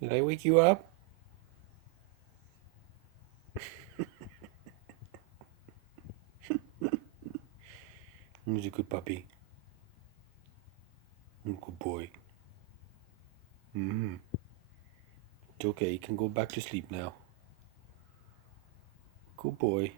Did I wake you up? He's a good puppy. Good boy. It's okay, you can go back to sleep now. Good boy.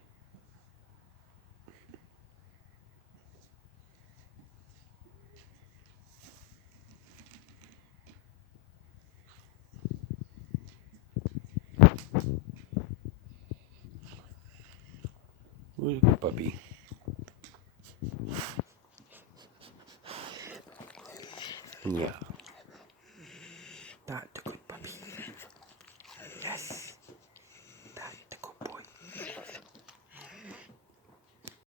Who's a good puppy? Yeah. That.